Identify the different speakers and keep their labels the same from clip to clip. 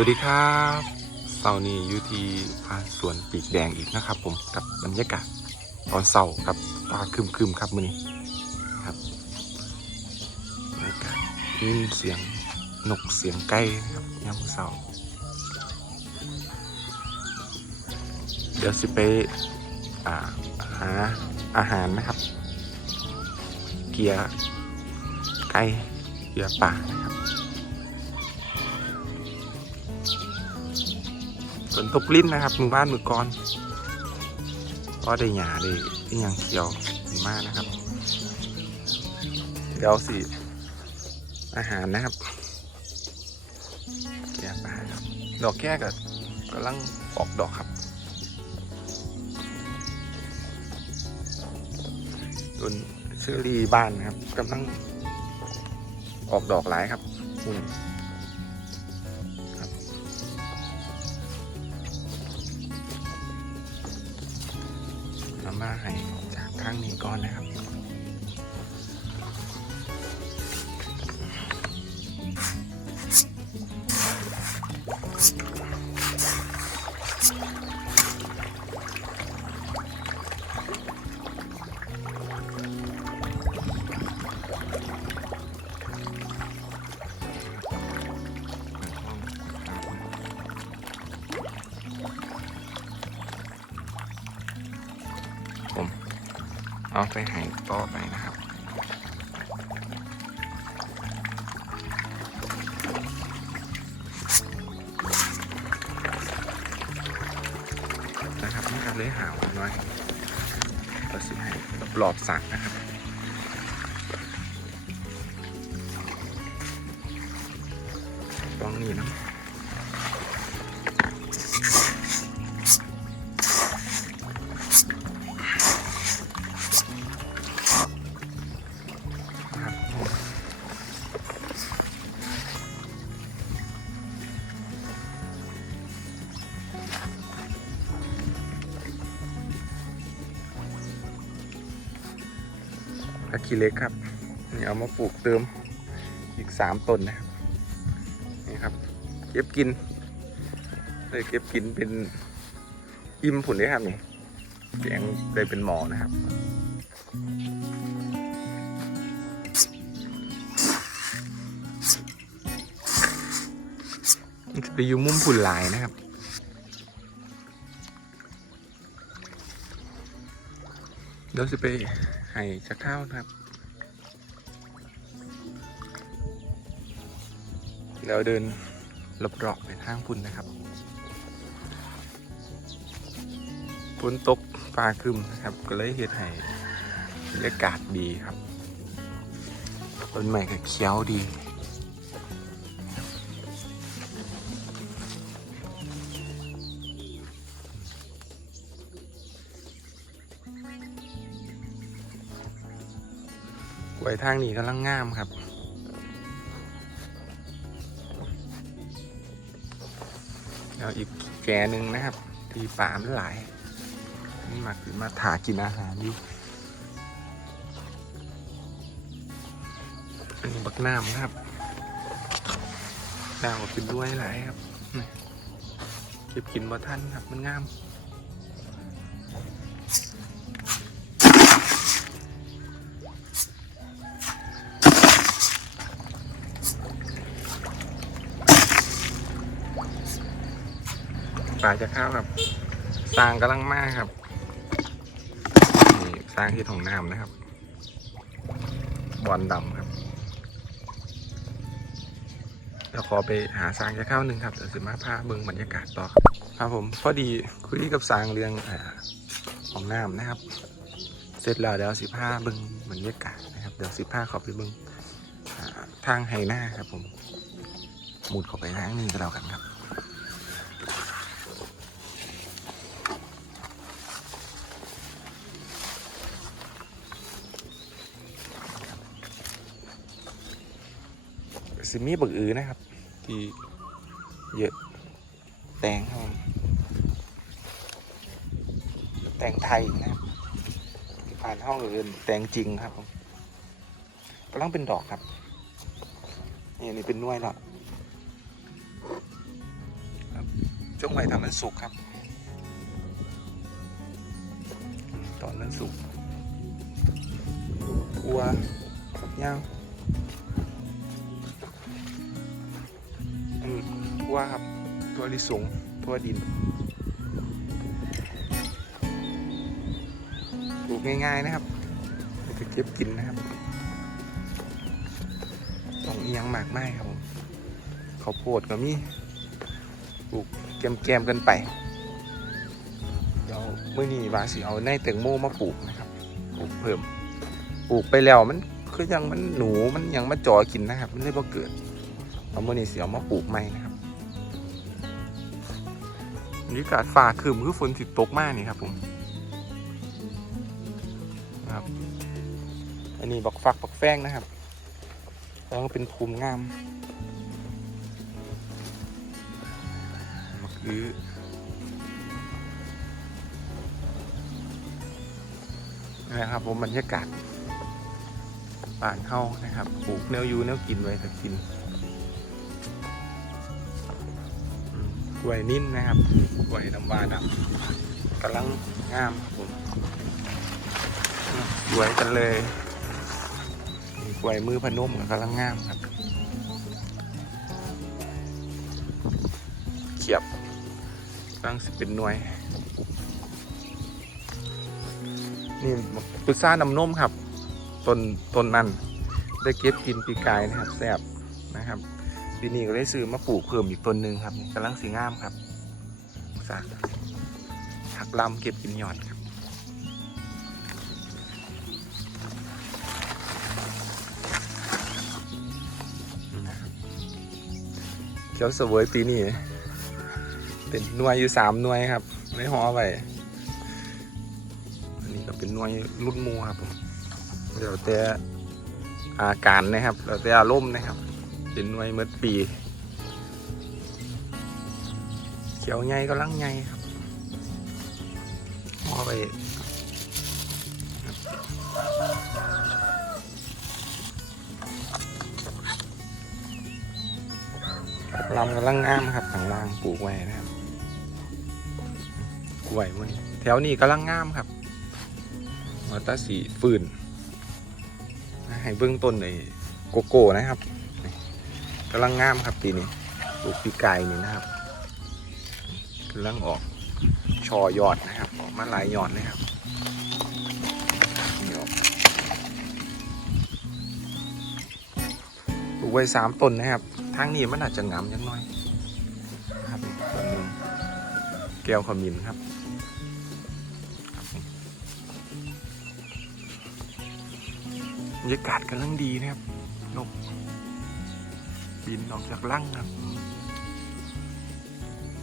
Speaker 1: วัสดีครับเสาร์นี้อยู่ที่พาสวนปีกแดงอีกนะครับผมกับบรรยากาศตอนเสาร์ครับฟ้าครึมๆครับมือนี้ครับบรรยากาศยินเสียงนกเสียงไก่ครับยามเสาร์เดี๋ยวสิไปหาอาหารนะครับ เกียร์ไก่เกียร์ป่านะครับ ฝนตกลิ้นนะครับมือบ้านมือก่อนก็ได้หยาได้ที่ยังเขียวมากนะครับ เดี๋ยวสิอาหารนะครับแก่ปลาดอกแก้กับกำลังออกดอกครับต้นเชอรี่บ้านนะครับกำลังออกดอกหลายครับอืมากข้างนี้ก่อนนะครับ เอาไปให้ต่อไปนะครับนะครับนี่ครับเลยหาวันน้อยก็สิให้หลอบสักนะครับต้องนี่นะ ผักขี้เล็กครับ นี่เอามาปลูกเติมอีกสามต้นนะครับนี่ครับ เก็บกินเลยเก็บกินเป็นอิ่มผุนด้วยครับนี่แกงได้เป็นหมอนะครับจะไปอยู่มุมผุนหลายนะครับ เดี๋ยวจะไปให้ชักข้าวนะครับ แล้วเดินรอบๆไปทางพุ่นนะครับฝนตกฟ้าคึมนะครับ ก็เลยเฮ็ดให้บรรยากาศดีครับต้นไม้ก็เขียวดี วยทางนี้กำลังงามครับ แล้วอีกแกหนึ่งนะครับ ที่ป่ามันหลาย นี่มาคือมาถากินอาหารอยู่อันนี้บักน้ำนะครับน้ำก็กินด้วยหลายครับ เก็บกินบ่ท่านครับมันงามาจะเข้าวครับสร้างกำลังมากครับนี่สร้างที่ของน้ำนะครับ บอลดำครับเดี๋ยวขอไปหาสร้างจะเข้าวหนึ่งครับเดี๋ยวสิมาพาเบิ่งบรรยากาศต่อครับครับผมพอดีคุยกับสร้างเรื่องอของน้ำนะครับ เสร็จแล้วเดี๋ยวสิพาเบิ่งบรรยากาศนะครับเดี๋ยวสิพาขาไปเบิ่งทางไฮหน้าครับผมหมุดเข้าไปทางนี้ก็แล้วกันครับ ซิมีบักอือนะครับ ที่เยอะ แตงครับ แตงไทยนะครับผ่านห้องอื่นแตงจริงครับผมกำลังเป็นดอกครับนี่นนี่เป็นน่วยแล้วงไว้ทำมันสุกครับ ตอนนั้นสุกอัวย่าง อัวครับ ตัวลิสงตัวดินปลูกง่ายๆนะครับจะเก็บกินนะครับต้องเอียงหมากไม้ครับผมข้าวโพดก็มีปลูกแกมๆกันไปเดี๋ยวเมื่อนี้วาสิเอาในแตงโมมาปลูกนะครับปลูกเพิ่มปลูกไปแล้วมันคือยังมันหนูมันยังมาจ่อกินนะครับ มันเลยบ่เกิดเอาเมื่อนี้เสิเอามาปลูกใหม่นะครับ รรยากาศฟ้าคืมคือฝนสิดตกมากนี่ครับผมครับ อันนี้บักฟักบักแฟงนะครับ แล้วก็เป็นภูมิงามมักอื้อนะครับผมบรรยากาศบ้านเฮานะครับปลูกแนวอยูแนวกินไว้จะกิน วยนิ่นนะครับวยน้ำวาดำกำลังงามครับผมสวยกันเลยมีกวยมือพนมกับกำลังงามครับเขียบกำลังสิเป็นหน่วย นี่พุทราน้ำนมครับต้นต้นนั้นได้เก็บกินปีกายนะครับแซ่บนะครับ ปีนี้ก็ได้ซื้อมาปลูกเพิ่มอีกต้นหนึ่งครับกำลังสีงามครับพุทราหักลำเก็บกินหย่อนครับเขียวเสวยปีนี้เป็นหน่วยอยู่สามหน่วยครับในหอไว้อันนี้ก็เป็นหน่วยรุ่นมูครับผมเดี๋ยวแต่อาการนะครับแล้วแต่อารมณ์นะครับ เป็นหน่วยเมื่อปี เขียวใหญ่ก็ลังใหญ่ครับหอไว้ลำกำลังงามครับข้างล่างปลูกไว้นะครับกล้วยมันแถวนี้กำลังงามครับมาตาสีฟืนให้เบื้องต้นในโกโก้นะครับำลังงามครับปีนี้ปลูกปีไกายนี่นะครับกำลังออกชอยอดนะครับ ออกมาหลายยอดเลยครับนี่ออกปลูกไว้สามต้นนะครับทางนี้มันอาจจะงามจังน่อยครับต้นนึงแก้วขมิ้นครับครับผมบรรยากาศกำลังดีนะครับ บินออกจากรังครับ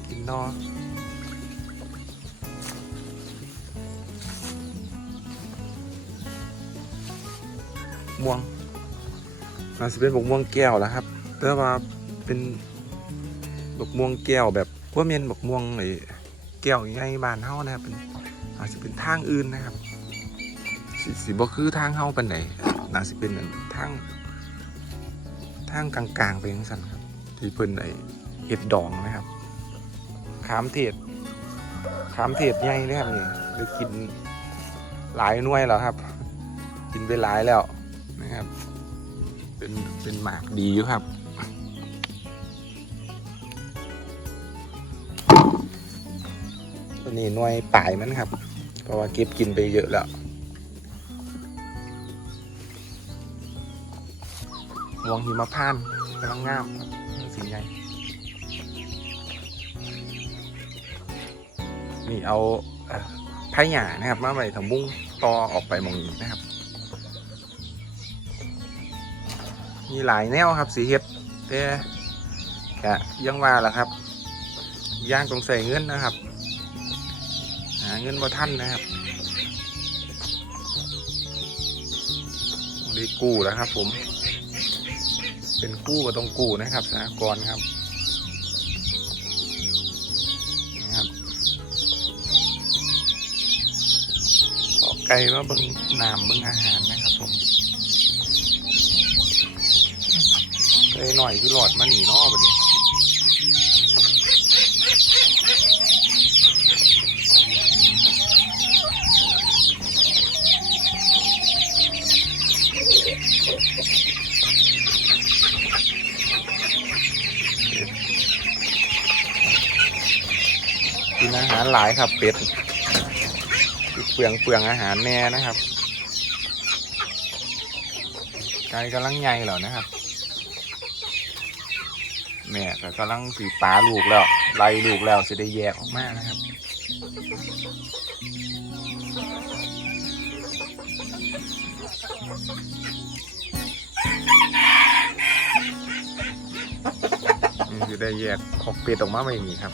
Speaker 1: กินนอม่วงอาจจะเป็นบกม่วงแก้วแล้วครับแต่ว่าเป็นบกม่วงแก้วแบบว่าเมียนบกม่วงไอ้แก้วใหญ่บานเฮานะครับเป็นอาจจะเป็นทางอื่นนะครับสิสิบ่คือทางเฮาปานใดน่าสิเป็นทาง ทางกลางๆไปจังซั่นครับ ที่เพิ่นไอ้เห็ดดองนะครับ ขามเทศ ขามเทศใหญ่เลยครับนี่ได้กินหลายน่วยแล้วครับ กินไปหลายแล้วนะครับ เป็นเป็นหมากดีอยู่ครับตัวนี้น่วยป่ายมันครับ เพราะว่าเก็บกินไปเยอะแล้ว มวงหิมพานต์กำลังงามครับสีใหญ่นี่เอาเอ่อไผ่หยานะครับ มาไว้ทำมุ้งต่อออกไปมองนี้นะครับ มีหลายแนวครับสีเห็ดแต่กะยังว่าล่ะครับย่างต้องใส่เงินนะครับ หาเงินมาท่านนะครับด้กู้แล้วครับผม เป็นกู้ก็ต้องกู้นะครับสหกรณ์ครับนะครับขอไก่ว่าเบิ่งน้ำเบิ่งอาหารนะครับผมเลยหน่อยคือหลอดมาหนีนอกไปเนี้ ครับเป็ดเปลืองเปลืองอาหารแน่นะครับไก่กำลังใหญ่แล้วนะครับแม่ก็กำลังสีปลาลูกแล้วไล่ลูกแล้วสิได้แยกออกมานะครับนี่ได้แยกขอกเป็ดออกมาไม่มีครับ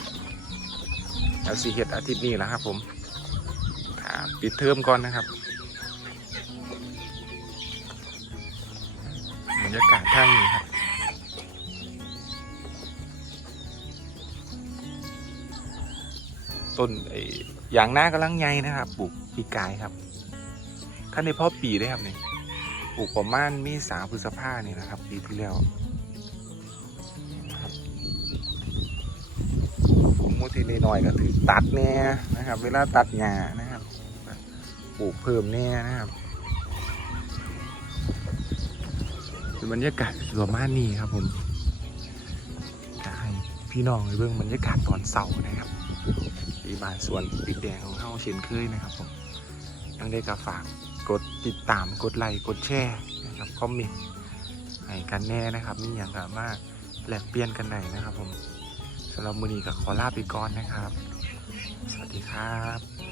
Speaker 1: แล้วสีเห็ดอาทิตย์นี้แหล้วครับผมปิดเทอมก่อนนะครับบรรยากาศท่างนี้ครับต้นไอ้ยางหน้ากำลังใหญ่นะครับปลูกปีกายครับขั้นในพ่อปีได้ครับนี่ปลูกประมาณมีสาพฤษภาเนี่นะครับ ปีที่แล้ว มูทีน้อยก็ถือตัดแน่นะครับ เวลาตัดหญ้านะครับปลูกเพิ่มแน่นะครับบรรยากาศประมาณนี้ครับผมจะให้พี่น้องไปเบิ่งบรรยากาศตอนเสาร์นะครับที่บ้านส่วนติดแดงของเฮาเช่นเคยนะครับผมยังได้ก็ฝากกดติดตามกดไลค์กดแชร์นะครับคอมเมนต์ให้กันแน่นะครับนี่อย่างสามารถแลกเปลี่ยนกันได้นะครับผม สำหรับมือนี้ก็ขอลาไปก่อนนะครับ สวัสดีครับ